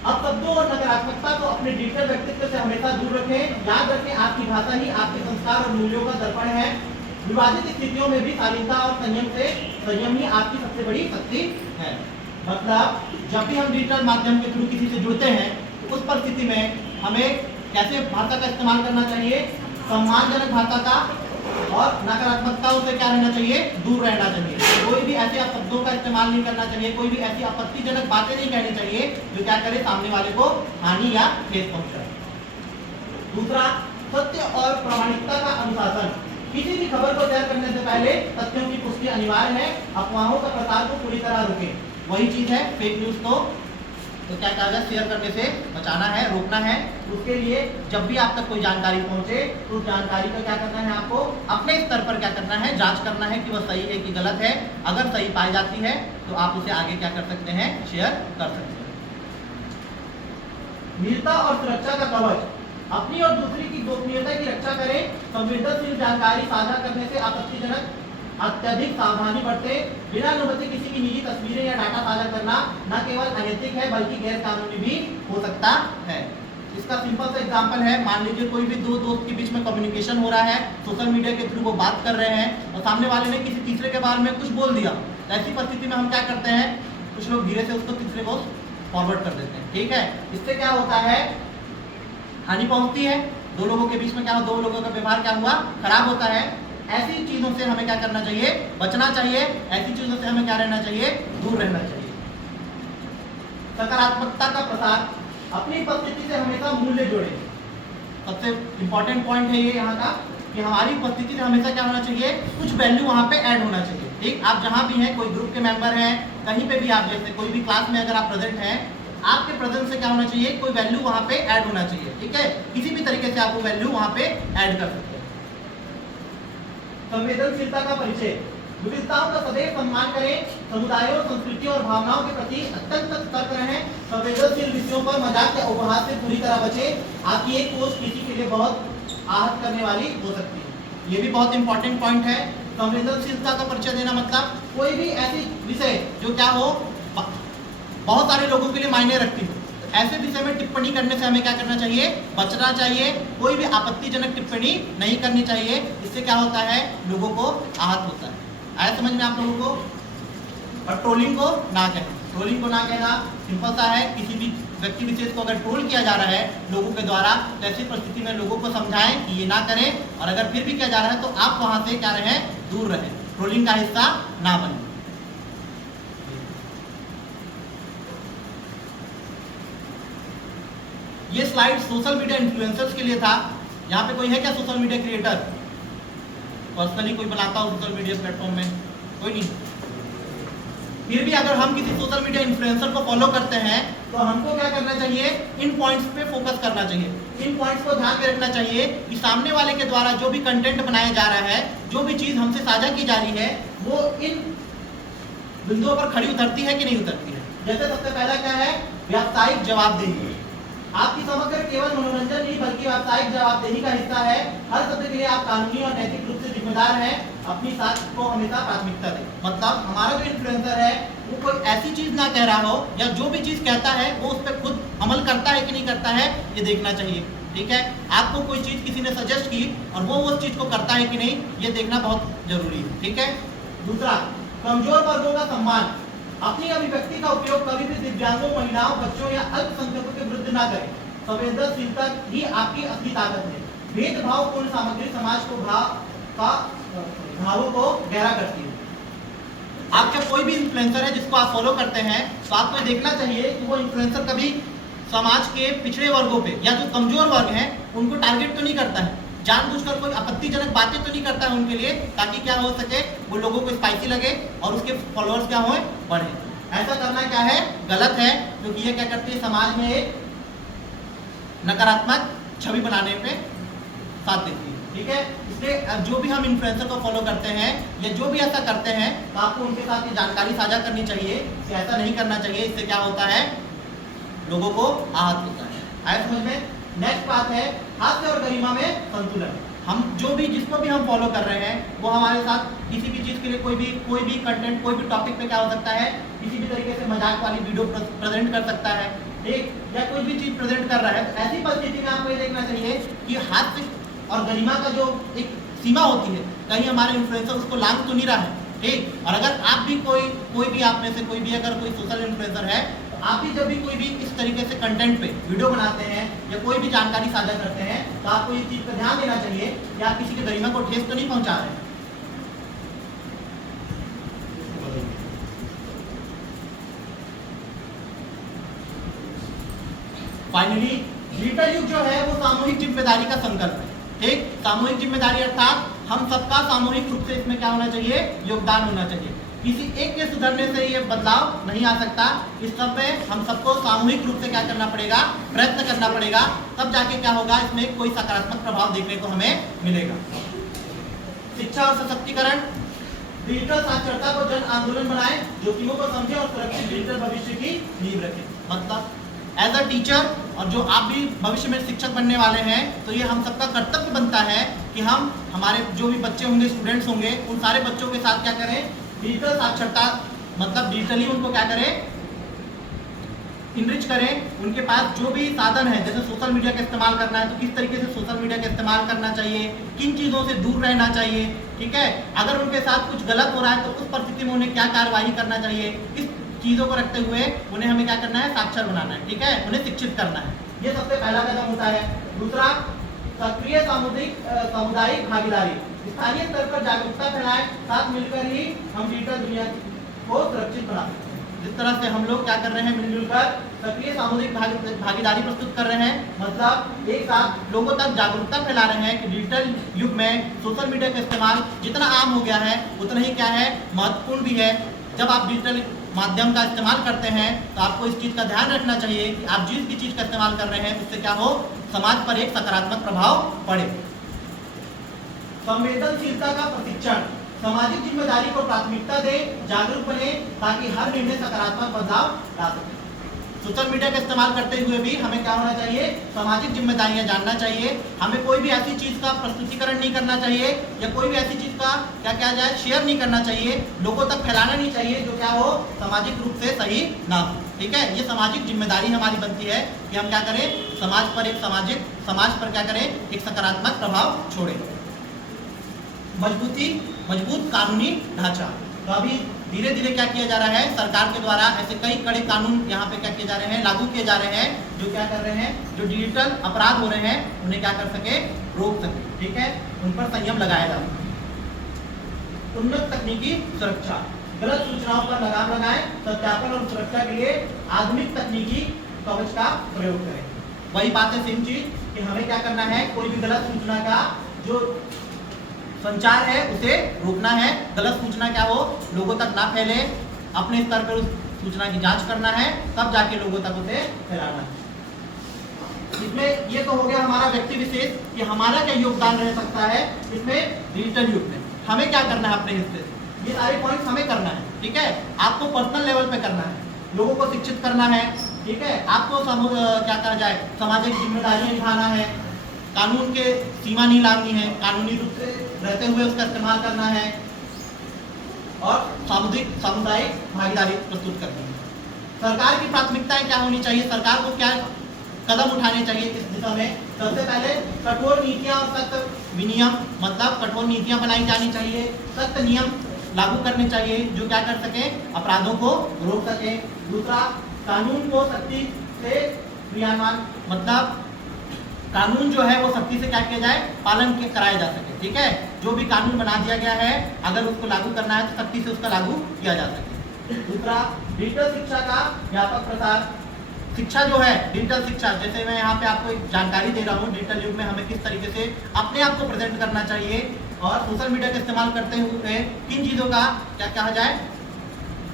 अब शब्दों और नकारात्मकता को अपने डिजिटल व्यक्तित्व से हमेशा दूर रखें। याद रखें, आपकी भाषा ही आपके संस्कार और मूल्यों का दर्पण है। विवादित स्थितियों में भी शालीनता और संयम ही आपकी सबसे बड़ी शक्ति है। मतलब जब भी हम डिजिटल माध्यम के थ्रू किसी से जुड़ते हैं तो उस परिस्थिति में हमें कैसे भाषा का इस्तेमाल करना चाहिए, सम्मानजनक भाषा का, और नकारात्मकताओं से क्या रहना चाहिए, दूर रहना चाहिए। कोई भी ऐसे शब्दों का इस्तेमाल नहीं करना चाहिए, कोई भी ऐसी आपत्तिजनक बातें नहीं कहनी चाहिए जो क्या करे, सामने वाले को हानि या ठेस पहुंचाए। दूसरा, सत्य और प्रामाणिकता का अनुशासन। किसी भी खबर को शेयर करने से पहले तथ्यों की पुष्टि अनिवार्य है। अफवाहों का प्रसार को पूरी तरह रोकें। वही चीज है, फेक न्यूज को तो क्या कहा जाए, शेयर करने से बचाना है, रोकना है। उसके लिए जब भी आप तक कोई जानकारी पहुंचे तो उस जानकारी का क्या करना है, आपको अपने स्तर पर क्या करना है, जांच करना है कि वह सही है कि गलत है। अगर सही पाई जाती है तो आप उसे आगे क्या कर सकते हैं, शेयर कर सकते हैं। निजता और सुरक्षा का कवच। अपनी और दूसरी की गोपनीयता की रक्षा करें। संवेदनशील जानकारी साझा करने से आपत्तिजनक अत्यधिक सावधानी बरतें। बिना अनुमति किसी की निजी तस्वीरें या डाटा साझा करना न केवल अनैतिक है बल्कि गैर कानूनी भी हो सकता है। इसका सिंपल सा एग्जांपल है, मान लीजिए कोई भी दो दोस्त के बीच में कम्युनिकेशन हो रहा है, सोशल मीडिया के थ्रू वो बात कर रहे हैं और सामने वाले ने किसी तीसरे के बारे में कुछ बोल दिया। तो ऐसी परिस्थिति में हम क्या करते हैं, कुछ लोग धीरे से उसको तीसरे को फॉरवर्ड कर देते हैं, ठीक है। इससे क्या होता है, हानि पहुंचती है, दो लोगों के बीच में क्या हो, दो लोगों का व्यवहार क्या हुआ, खराब होता है। ऐसी चीजों से हमें क्या करना चाहिए, बचना चाहिए। ऐसी चीजों से हमें क्या रहना चाहिए, दूर रहना चाहिए। सकारात्मकता का प्रसार। अपनी उपस्थिति से हमेशा मूल्य जोड़े। सबसे इंपॉर्टेंट पॉइंट है ये यहाँ का कि हमारी उपस्थिति से हमेशा क्या होना चाहिए, कुछ वैल्यू वहाँ पे ऐड होना चाहिए, ठीक। आप जहाँ भी हैं, कोई ग्रुप के मेंबर हैं, कहीं पे भी आप, जैसे कोई भी क्लास में अगर आप प्रेजेंट हैं, आपके प्रेजेंस से क्या होना चाहिए, कोई वैल्यू वहाँ पे ऐड होना चाहिए, ठीक है। किसी भी तरीके से आप वो वैल्यू वहाँ पे ऐड कर सकते हैं। संवेदनशीलता का परिचय। विविधताओं का सदैव सम्मान करें। समुदायों, संस्कृतियों और भावनाओं के प्रति अत्यंत सतर्क रहें। संवेदनशील विषयों पर मजाक या उपहास से पूरी तरह बचें। आपकी एक पोस्ट किसी के लिए बहुत आहत करने वाली हो सकती है। ये भी बहुत इंपॉर्टेंट पॉइंट है। संवेदनशीलता का परिचय देना मतलब कोई भी ऐसी विषय जो क्या हो, बहुत सारे लोगों के लिए मायने रखती हो, ऐसे विषय में टिप्पणी करने से हमें क्या करना चाहिए, बचना चाहिए। कोई भी आपत्तिजनक टिप्पणी नहीं करनी चाहिए। इससे क्या होता है, लोगों को आहत होता है। आया समझ में आप लोगों को। और ट्रोलिंग को ना कहना, ट्रोलिंग को ना कहना, सिंपल सा है, किसी भी व्यक्ति विशेष को अगर ट्रोल किया जा रहा है लोगों के द्वारा, तो ऐसी परिस्थिति में लोगों को समझाएं कि ये ना करें, और अगर फिर भी किया जा रहा है तो आप वहां से क्या रहें, दूर रहें, ट्रोलिंग का हिस्सा ना बने। ये स्लाइड सोशल मीडिया इन्फ्लुएंसर्स के लिए था। यहाँ पे कोई है क्या सोशल मीडिया क्रिएटर, पर्सनली कोई बनाता हो सोशल मीडिया प्लेटफॉर्म में? कोई नहीं। फिर भी अगर हम किसी सोशल मीडिया इन्फ्लुएंसर को फॉलो करते हैं तो हमको क्या करना चाहिए, इन पॉइंट्स पे फोकस करना चाहिए। इन पॉइंट्स को ध्यान में रखना चाहिए कि सामने वाले के द्वारा जो भी कंटेंट बनाया जा रहा है, जो भी चीज हमसे साझा की जा रही है, वो इन बिंदुओं पर खड़ी उतरती है कि नहीं उतरती है। जैसे सबसे पहला क्या है, व्यावसायिक जवाबदेही। आपकी समग्र केवल मनोरंजन नहीं बल्कि व्यावसायिक जवाबदेही का हिस्सा है। हर शब्द के लिए आप कानूनी और नैतिक रूप से जिम्मेदार हैं। अपनी साथ को हमेशा प्राथमिकता दें। मतलब हमारा जो इन्फ्लुएंसर है वो कोई ऐसी चीज ना कह रहा हो, या जो भी चीज कहता है वो उस पर खुद अमल करता है कि नहीं करता है, ये देखना चाहिए। ठीक है, आपको कोई चीज किसी ने सजेस्ट की और वो उस चीज को करता है कि नहीं, ये देखना बहुत जरूरी है। ठीक है। दूसरा, कमजोर वर्गों का सम्मान। अपनी अभिव्यक्ति का उपयोग कभी भी दिव्यांगों, महिलाओं, बच्चों या अल्पसंख्यकों के विरुद्ध ना करें। संवेदनशीलता ही आपकी असली ताकत है। भेदभावपूर्ण सामग्री समाज को भावों को गहरा करती है। आप जब कोई भी इन्फ्लुएंसर है जिसको आप फॉलो करते हैं, तो आपको देखना चाहिए कि वो इन्फ्लुएंसर कभी समाज के पिछड़े वर्गों पे या जो कमजोर वर्ग हैं उनको टारगेट तो नहीं करता है, जानबूझकर कोई आपत्तिजनक बातें तो नहीं करता है उनके लिए, ताकि क्या हो सके, वो लोगों को स्पाइसी लगे और उसके फॉलोअर्स क्या हों, बढ़े। ऐसा करना क्या है, गलत है, क्योंकि ये क्या करती है, समाज में एक नकारात्मक छवि बनाने पे साथ देती है। ठीक है, इसलिए जो भी हम इन्फ्लुएंसर को फॉलो करते हैं या जो भी ऐसा करते हैं, तो आपको उनके साथ ये जानकारी साझा करनी चाहिए कि ऐसा नहीं करना चाहिए। इससे क्या होता है, लोगों को आहत होता है। आए समझ में? नेक्स्ट बात है हास्य और गरिमा में संतुलन। हम जो भी जिसको भी हम फॉलो कर रहे हैं वो हमारे साथ किसी भी चीज़ के लिए कोई भी कंटेंट, कोई भी टॉपिक पे क्या हो सकता है, किसी भी तरीके से मजाक वाली वीडियो प्रेजेंट कर सकता है, ठीक, या कोई भी चीज़ प्रेजेंट कर रहा है। तो ऐसी परिस्थिति में आपको ये देखना चाहिए कि हास्य और गरिमा का जो एक सीमा होती है, कहीं हमारे इन्फ्लुएंसर उसको लांघ तो नहीं रहा है। ठीक, और अगर आप भी कोई भी आप में से कोई भी अगर कोई सोशल इन्फ्लुएंसर है, तो आप भी जब भी कोई भी इस तरीके से कंटेंट पे वीडियो बनाते हैं या कोई भी जानकारी साझा करते हैं, तो आपको इस चीज पर ध्यान देना चाहिए कि आप किसी की गरिमा को ठेस तो नहीं पहुंचा रहे हैं। फाइनली डिजिटल युग जो है वो सामूहिक जिम्मेदारी का संकल्प है। ठीक, सामूहिक जिम्मेदारी अर्थात हम सबका सामूहिक रूप से इसमें क्या होना चाहिए, योगदान होना चाहिए। किसी एक के सुधरने से ये बदलाव नहीं आ सकता। इस सब में हम सबको सामूहिक रूप से क्या करना पड़ेगा, प्रयत्न करना पड़ेगा, तब जाके क्या होगा, इसमें कोई सकारात्मक प्रभाव देखने को हमें मिलेगा। शिक्षा और सशक्तिकरण। डिजिटल साक्षरता को जन आंदोलन बनाएं, जोखिमों को समझें और सुरक्षित डिजिटल भविष्य की नींव रखें। मतलब एज अ टीचर, और जो आप भी भविष्य में शिक्षक बनने वाले हैं, तो ये हम सबका कर्तव्य बनता है कि हम हमारे जो भी बच्चे होंगे, स्टूडेंट्स होंगे, उन सारे बच्चों के साथ क्या करें, डिजिटल साक्षरता, मतलब डिजिटली उनको क्या करें, इनरिच करें। उनके पास जो भी साधन है, जैसे सोशल मीडिया का इस्तेमाल करना है तो किस तरीके से सोशल मीडिया का इस्तेमाल करना चाहिए, किन चीज़ों से दूर रहना चाहिए। ठीक है, अगर उनके साथ कुछ गलत हो रहा है तो उस परिस्थिति में उन्हें क्या कार्रवाई करना चाहिए, इस चीज़ों को रखते हुए उन्हें हमें क्या करना है, साक्षर बनाना है। ठीक है, उन्हें शिक्षित करना है। ये सबसे पहला कदम होता है। दूसरा, सक्रिय सामुदायिक भागीदारी। स्थानीय स्तर पर जागरूकता फैलाएं, साथ मिलकर ही हम डिजिटल दुनिया को सुरक्षित बना सकते हैं। जिस तरह से हम लोग क्या कर रहे हैं, मिलजुल कर सक्रिय सामुदायिक भागीदारी प्रस्तुत कर रहे हैं, मतलब एक साथ लोगों तक जागरूकता फैला रहे हैं कि डिजिटल युग में सोशल मीडिया का इस्तेमाल जितना आम हो गया है उतना ही क्या है, महत्वपूर्ण भी है। जब आप डिजिटल माध्यम का इस्तेमाल करते हैं तो आपको इस चीज़ का ध्यान रखना चाहिए कि आप जिस भी चीज़ का इस्तेमाल कर रहे हैं उससे क्या हो, समाज पर एक सकारात्मक प्रभाव पड़े। संवेदनशीलता का प्रशिक्षण। सामाजिक जिम्मेदारी को प्राथमिकता दें, जागरूक बने, ताकि हर निर्णय सकारात्मक बदलाव ला सके। सोशल मीडिया का इस्तेमाल करते हुए भी हमें क्या होना चाहिए, सामाजिक जिम्मेदारियां जानना चाहिए। हमें कोई भी ऐसी चीज़ का प्रस्तुतिकरण नहीं करना चाहिए या कोई भी ऐसी चीज़ का क्या किया जाए, शेयर नहीं करना चाहिए, लोगों तक फैलाना नहीं चाहिए जो क्या हो, सामाजिक रूप से सही ना हो। ठीक है, ये सामाजिक जिम्मेदारी हमारी बनती है कि हम क्या करें, समाज पर क्या करें, एक सकारात्मक प्रभाव छोड़ें। मजबूत कानूनी ढांचा। तो अभी धीरे धीरे क्या किया जा रहा है, सरकार के द्वारा ऐसे कई कड़े कानून यहाँ पे क्या किए जा रहे हैं, लागू किए जा रहे हैं, जो क्या कर रहे हैं, जो डिजिटल अपराध हो रहे हैं उन्हें क्या कर सके, रोक सके। ठीक है, उन पर संयम लगाया जा सके। उन्नत तकनीकी सुरक्षा, गलत सूचनाओं पर लगाम लगाएं, सत्यापन और सुरक्षा के लिए आधुनिक तकनीकी कवच का प्रयोग करें। वही बात है, सेम चीज कि हमें क्या करना है, कोई भी गलत सूचना का जो संचार है उसे रोकना है। गलत सूचना क्या हो, लोगों तक ना फैले, अपने स्तर पर उस सूचना की जांच करना है, तब जाके लोगों तक उसे फैलाना है। इसमें ये तो हो गया हमारा व्यक्ति विशेष कि हमारा क्या योगदान रह सकता है इसमें डिजिटल युग में, हमें क्या करना है अपने हिस्से से, ये सारे पॉइंट्स हमें करना है। ठीक है, आपको पर्सनल लेवल पे करना है, लोगों को शिक्षित करना है। ठीक है, आपको क्या कहा जाए, सामाजिक जिम्मेदारियां निभाना है, कानून के सीमा नहीं लानी है, कानूनी रूप से रहते हुए उसका इस्तेमाल करना है, और सामुदायिक भागीदारी प्रस्तुत करनी है। सरकार की प्राथमिकताएं क्या होनी चाहिए, सरकार को क्या कदम उठाने चाहिए इस दिशा में। सबसे पहले कठोर नीतियां और सख्त विनियम, मतलब कठोर नीतियां बनाई जानी चाहिए, सख्त नियम लागू करने चाहिए जो क्या कर सके, अपराधों को रोक सके। दूसरा, कानून को सख्ती से क्रियान्वयन, मतलब कानून जो है वो सख्ती से क्या किया जाए, पालन कराया जा सके। ठीक है, जो भी कानून बना दिया गया है अगर उसको लागू करना है तो सख्ती से उसका लागू किया जा सके। दूसरा, डिजिटल शिक्षा का व्यापक प्रसार। शिक्षा जो है, डिजिटल शिक्षा, जैसे मैं यहाँ पे आपको एक जानकारी दे रहा हूँ, डिजिटल युग में हमें किस तरीके से अपने आप को प्रेजेंट करना चाहिए और सोशल मीडिया का इस्तेमाल करते हुए किन चीज़ों का क्या कहा जाए,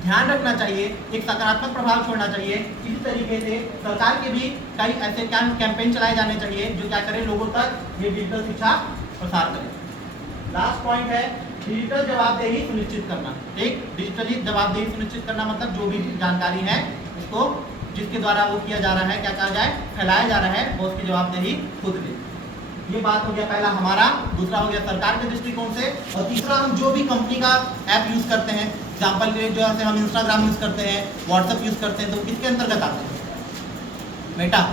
ध्यान रखना चाहिए, एक सकारात्मक प्रभाव छोड़ना चाहिए। इसी तरीके से सरकार के भी कई ऐसे कैंपेन चलाए जाने चाहिए जो क्या करें, लोगों तक ये डिजिटल शिक्षा प्रसार करें। लास्ट पॉइंट है डिजिटल जवाबदेही सुनिश्चित करना। एक डिजिटली जवाबदेही सुनिश्चित करना मतलब जो भी जानकारी है उसको जिसके द्वारा वो किया जा रहा है, क्या कहा जाए, फैलाया जा रहा है, वो उसकी जवाबदेही खुद ले। ये बात हो गया पहला हमारा, दूसरा हो गया सरकार के दृष्टिकोण से, और तीसरा हम जो भी कंपनी का ऐप यूज करते हैं, एग्जाम्पल के लिए जो है हम इंस्टाग्राम यूज करते हैं, व्हाट्सएप यूज करते हैं, तो किसके अंतर्गत आते हैं, मेटा।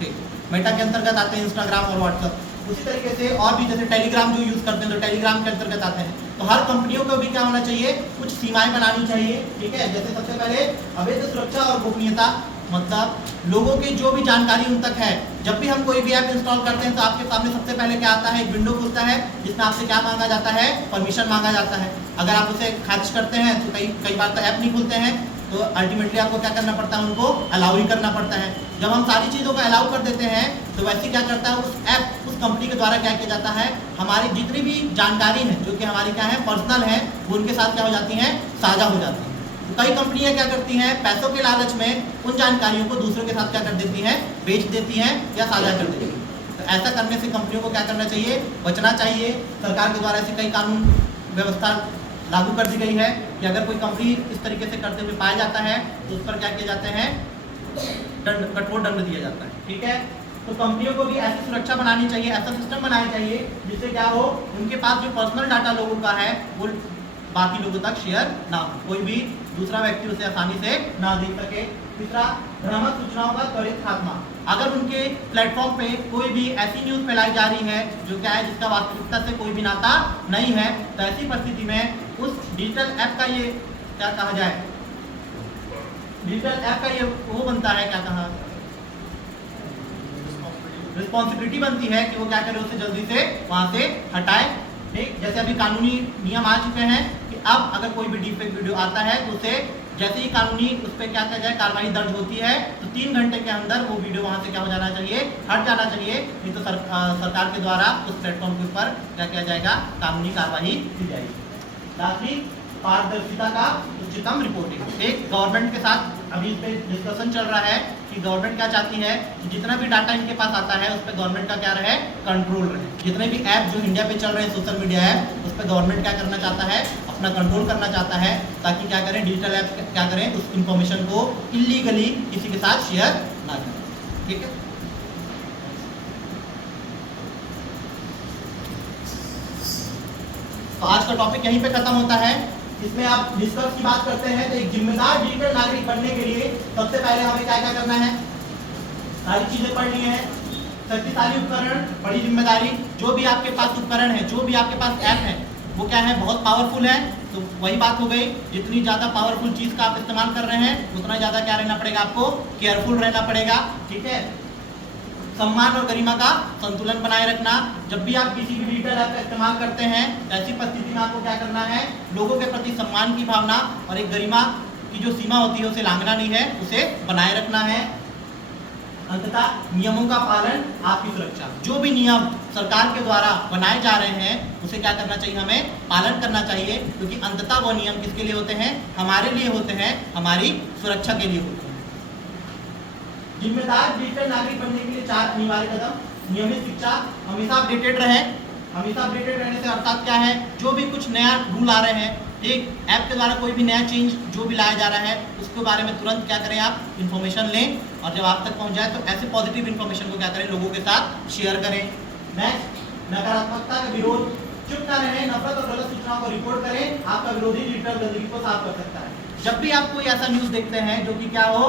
ठीक, मेटा के अंतर्गत आते हैं इंस्टाग्राम और व्हाट्सएप। उसी तरीके से और भी जैसे टेलीग्राम जो यूज करते हैं तो टेलीग्राम के अंतर्गत आते हैं। तो हर कंपनियों को भी क्या होना चाहिए, कुछ सीमाएं बनानी चाहिए। ठीक है, जैसे सबसे पहले अवैध सुरक्षा और गोपनीयता, मतलब लोगों की जो भी जानकारी उन तक है, जब भी हम कोई भी ऐप इंस्टॉल करते हैं तो आपके सामने सबसे पहले क्या आता है, एक विंडो खुलता है जिसमें आपसे क्या मांगा जाता है, परमिशन मांगा जाता है। अगर आप उसे खारिज करते हैं तो कई बार तो ऐप नहीं खुलते हैं, तो अल्टीमेटली आपको क्या करना पड़ता है, उनको अलाउ ही करना पड़ता है। जब हम सारी चीज़ों को अलाउ कर देते हैं तो वैसे क्या करता है, उस ऐप उस कंपनी के द्वारा क्या किया जाता है, हमारी जितनी भी जानकारी है जो कि हमारी क्या है, पर्सनल है, वो उनके साथ क्या हो जाती हैं, साझा हो जाती हैं। तो कई कंपनियां क्या करती हैं, पैसों के लालच में उन जानकारियों को दूसरों के साथ क्या कर देती हैं, बेच देती हैं या साझा कर देती हैं। तो ऐसा करने से कंपनियों को क्या करना चाहिए, बचना चाहिए। सरकार के द्वारा ऐसी कई कानून व्यवस्था लागू कर दी गई है कि अगर कोई कंपनी इस तरीके से करते हुए पाया जाता है तो उस पर क्या किए जाते हैं, कठोर दंड दिया जाता है। ठीक है, तो कंपनियों को भी ऐसी सुरक्षा बनानी चाहिए, ऐसा सिस्टम बनाना चाहिए जिससे क्या हो, उनके पास जो पर्सनल डाटा लोगों का है वो बाकी लोगों तक शेयर ना हो, कोई भी दूसरा व्यक्ति उसे आसानी से ना देख सके। तीसरा, भ्रामक सूचनाओं का त्वरित खात्मा। अगर उनके प्लेटफॉर्म पे कोई भी ऐसी न्यूज़ फैलाई जा रही है जो क्या है, जिसका वास्तविकता से कोई भी नाता नहीं है, तो ऐसी परिस्थिति में उस डिजिटल ऐप का ये क्या कहा जाए, डिजिटल ऐप का ये वो बनता है, क्या कहा, रिस्पॉन्सिबिलिटी बनती है कि वो क्या करे, उसे जल्दी से वहां से हटाए। ठीक, जैसे अभी कानूनी नियम आ चुके हैं कि अब अगर कोई भी डीपफेक वीडियो आता है तो उसे जैसे ही कानूनी उस पर क्या कहा जाए, कार्रवाई दर्ज होती है तो 3 घंटे के अंदर वो वीडियो वहां से क्या हो जाना चाहिए, हट जाना चाहिए, नहीं तो सरकार के द्वारा उस प्लेटफॉर्म के ऊपर क्या किया जाएगा, कानूनी कार्रवाई की जाएगी। लास्टली, पारदर्शिता का उच्चतम रिपोर्टिंग। एक गवर्नमेंट के साथ अभी इस पे डिस्कशन चल रहा है कि गवर्नमेंट क्या चाहती है कि जितना भी डाटा इनके पास आता है उस पर गवर्नमेंट का क्या रहे, कंट्रोल रहे। जितने भी ऐप जो इंडिया पे चल रहे हैं, सोशल मीडिया ऐप, उस पर गवर्नमेंट क्या करना चाहता है, अपना कंट्रोल करना चाहता है, ताकि क्या करें, डिजिटल ऐप क्या करें, उस इंफॉर्मेशन को इलीगली किसी के साथ शेयर ना करें। ठीक है, तो आज का टॉपिक यहीं पे खत्म होता है। इसमें आप निष्कर्ष की बात करते हैं तो एक जिम्मेदार डिजिटल नागरिक बनने के लिए सबसे पहले हमें क्या क्या करना है, सारी चीजें पढ़नी है। शक्तिशाली उपकरण, बड़ी जिम्मेदारी, जो भी आपके पास उपकरण है, जो भी आपके पास ऐप है, वो क्या है, बहुत पावरफुल है, तो वही बात हो गई, जितनी ज़्यादा पावरफुल चीज़ का आप इस्तेमाल कर रहे हैं उतना ज़्यादा क्या रहना पड़ेगा, आपको केयरफुल रहना पड़ेगा। ठीक है, सम्मान और गरिमा का संतुलन बनाए रखना। जब भी आप किसी भी डिजिटल ऐप का इस्तेमाल करते हैं ऐसी परिस्थिति में आपको क्या करना है, लोगों के प्रति सम्मान की भावना और एक गरिमा की जो सीमा होती है उसे लांघना नहीं है, उसे बनाए रखना है। अंततः नियमों का पालन, आपकी सुरक्षा। जो भी नियम सरकार के द्वारा बनाए जा रहे हैं उसे क्या करना चाहिए, हमें पालन करना चाहिए, क्योंकि अंततः वो नियम किसके लिए होते हैं, हमारे लिए होते हैं, हमारी सुरक्षा के लिए होते हैं। जिम्मेदार डिजिटल नागरिक बनने के लिए 4 अनिवार्य कदम। नियमित शिक्षा, हमेशा अपडेटेड रहें। हमेशा अपडेटेड रहने से अर्थात क्या है, जो भी कुछ नया रूल आ रहे हैं, ठीक, ऐप के द्वारा कोई भी नया चेंज जो भी लाया जा रहा है उसके बारे में तुरंत क्या करें, आप इन्फॉर्मेशन लें, और जब आप तक पहुंच जाए तो ऐसे पॉजिटिव इन्फॉर्मेशन को क्या करें, लोगों के साथ शेयर करें। नेक्स्ट, नकारात्मकता का विरोध, चुप ना रहें, नफरत और गलत सूचनाओं को रिपोर्ट करें। आपका विरोधी डिजिटल गंदगी को साफ कर सकता है। जब भी आप कोई ऐसा न्यूज़ देखते हैं जो कि क्या हो,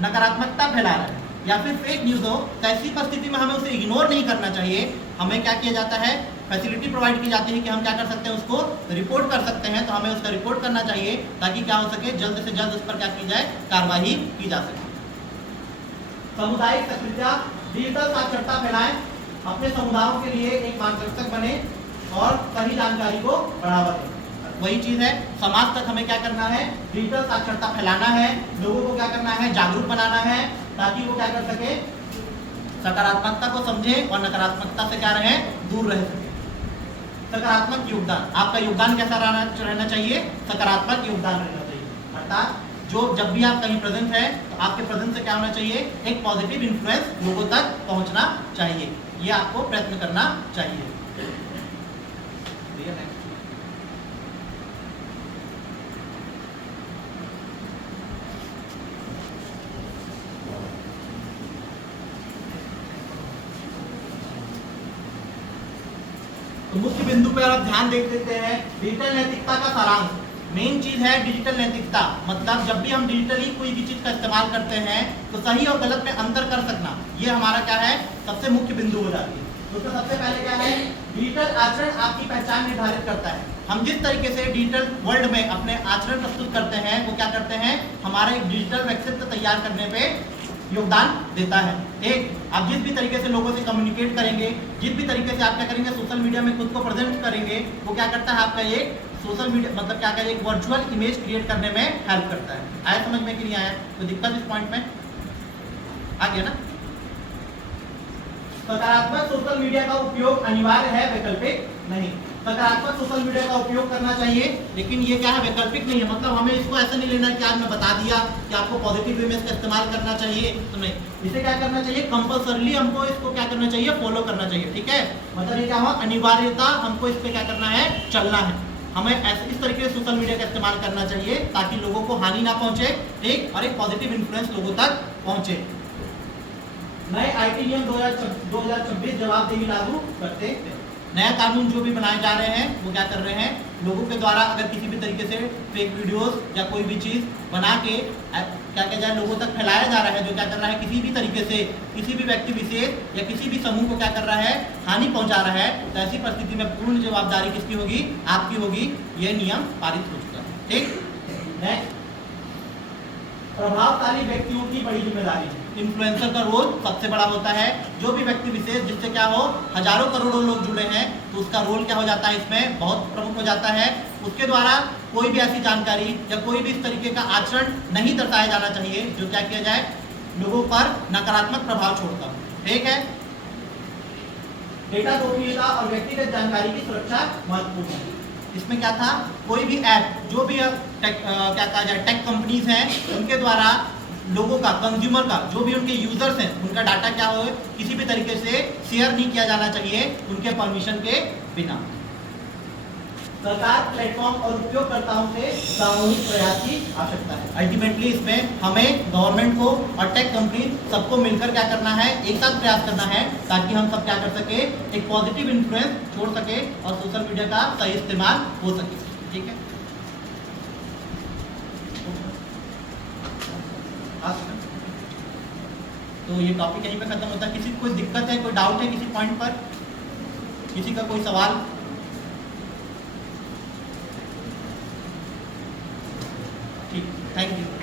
नकारात्मकता फैला रहा है या फिर फेक न्यूज़ हो, तो ऐसी परिस्थिति में हमें उसे इग्नोर नहीं करना चाहिए। हमें क्या किया जाता है, फैसिलिटी प्रोवाइड की जाती है कि हम क्या कर सकते हैं, उसको रिपोर्ट कर सकते हैं। तो हमें उसका रिपोर्ट करना चाहिए ताकि क्या हो सके, जल्द से जल्द उस पर क्या की जाए, कार्रवाई की जा सके। सामुदायिक सक्रियता, डिजिटल साक्षरता फैलाएं, अपने समुदायों के लिए एक मार्गदर्शक बने और सही जानकारी को बढ़ावा दें। वही चीज़ है, समाज तक हमें क्या करना है, डिजिटल साक्षरता फैलाना है, लोगों को क्या करना है, जागरूक बनाना है, ताकि वो क्या कर सके, सकारात्मकता को समझें और नकारात्मकता से क्या रहे, दूर रह सके। सकारात्मक योगदान, आपका योगदान कैसा रहना चाहिए, सकारात्मक योगदान रहना चाहिए। अर्थात जो जब भी आप कहीं प्रेजेंट है तो आपके प्रेजेंट से क्या होना चाहिए, एक पॉजिटिव इन्फ्लुएंस लोगों तक पहुंचना चाहिए। ये आपको प्रयत्न करना चाहिए। तो मुख्य बिंदु पर आप ध्यान देख देते हैं, डिजिटल नैतिकता का सारांश। मेन चीज है डिजिटल नैतिकता, मतलब जब भी हम डिजिटली कोई भी चीज का इस्तेमाल करते हैं तो सही और गलत में अंतर कर सकना, ये हमारा क्या है, सबसे मुख्य बिंदु हो जाती है। तो सबसे पहले क्या है, डिजिटल आचरण आपकी पहचान निर्धारित करता है। हम जिस तरीके से डिजिटल वर्ल्ड में अपने आचरण प्रस्तुत करते हैं वो क्या करते हैं, हमारे एक डिजिटल व्यक्तित्व तैयार करने पे योगदान देता है। एक, आप जिस भी तरीके से लोगों से कम्युनिकेट करेंगे, जिस भी तरीके से आप क्या करेंगे, सोशल मीडिया में खुद को प्रेजेंट करेंगे, वो क्या करता है, आपका एक सोशल मीडिया मतलब क्या करें, एक वर्चुअल इमेज क्रिएट करने में हेल्प करता है। आया समझ में कि नहीं आया, तो दिक्कत इस पॉइंट में आ गया ना। सकारात्मक सोशल मीडिया का उपयोग अनिवार्य है, वैकल्पिक नहीं। सकारात्मक सोशल मीडिया का उपयोग करना चाहिए, लेकिन ये क्या है, वैकल्पिक नहीं है। मतलब हमें इसको ऐसा नहीं लेना कि आज मैं बता दिया कि आपको पॉजिटिव वे में इसका इस्तेमाल करना चाहिए, तो नहीं, इसे क्या करना चाहिए, कंपल्सरली हमको इसको क्या करना चाहिए, फॉलो करना चाहिए। ठीक है, मतलब ये क्या हुआ, अनिवार्यता, हमको इस पर क्या करना है, चलना है। हमें ऐसे इस तरीके से सोशल मीडिया का इस्तेमाल करना चाहिए ताकि लोगों को हानि ना पहुंचे, ठीक, और एक पॉजिटिव इन्फ्लुएंस लोगों तक पहुंचे। नए आईटी नियम 2026 जवाबदेही लागू करते हैं। नया कानून जो भी बनाए जा रहे हैं वो क्या कर रहे हैं, लोगों के द्वारा अगर किसी भी तरीके से फेक वीडियोस या कोई भी चीज़ बना के क्या किया जाए, लोगों तक फैलाया जा रहा है, जो क्या कर रहा है, किसी भी तरीके से किसी भी व्यक्ति विशेष या किसी भी समूह को क्या कर रहा है, हानि पहुंचा रहा है, तो ऐसी परिस्थिति में पूर्ण जवाबदारी किसकी होगी, आपकी होगी। ये नियम पारित हो चुका है। ठीक, नेक्स्ट, प्रभावशाली व्यक्तियों की बड़ी जिम्मेदारी। इन्फ्लुएंसर का रोल सबसे बड़ा होता है। जो भी व्यक्ति विशेष जिससे क्या हो, हजारों करोड़ों लोग जुड़े हैं, तो उसका रोल क्या हो जाता है, इसमें बहुत प्रमुख हो जाता है। उसके द्वारा कोई भी ऐसी जानकारी या कोई भी इस तरीके का आचरण नहीं दर्शाया जाना चाहिए जो क्या किया जाए, लोगों पर नकारात्मक प्रभाव छोड़ता हो। ठीक है, डेटा गोपनीयता और व्यक्तिगत जानकारी की सुरक्षा महत्वपूर्ण है। इसमें क्या था, कोई भी ऐप, जो भी क्या कहा जाए, टेक कंपनीज हैं, उनके द्वारा लोगों का, कंज्यूमर का, जो भी उनके यूजर्स हैं, उनका डाटा क्या हो, किसी भी तरीके से शेयर नहीं किया जाना चाहिए उनके परमिशन के बिना। सरकार, प्लेटफॉर्म और उपयोगकर्ताओं से सामूहिक प्रयास की आवश्यकता है। अल्टीमेटली इसमें हमें गवर्नमेंट को और टेक कंपनी सबको मिलकर क्या करना है, एक साथ प्रयास करना है ताकि हम सब क्या कर सके, एक पॉजिटिव इन्फ्लुएंस छोड़ सके और सोशल मीडिया का सही इस्तेमाल हो सके। ठीक है, तो ये टॉपिक यहीं पे खत्म होता है। किसी को कोई दिक्कत है, कोई डाउट है किसी पॉइंट पर, किसी का कोई सवाल? Thank you.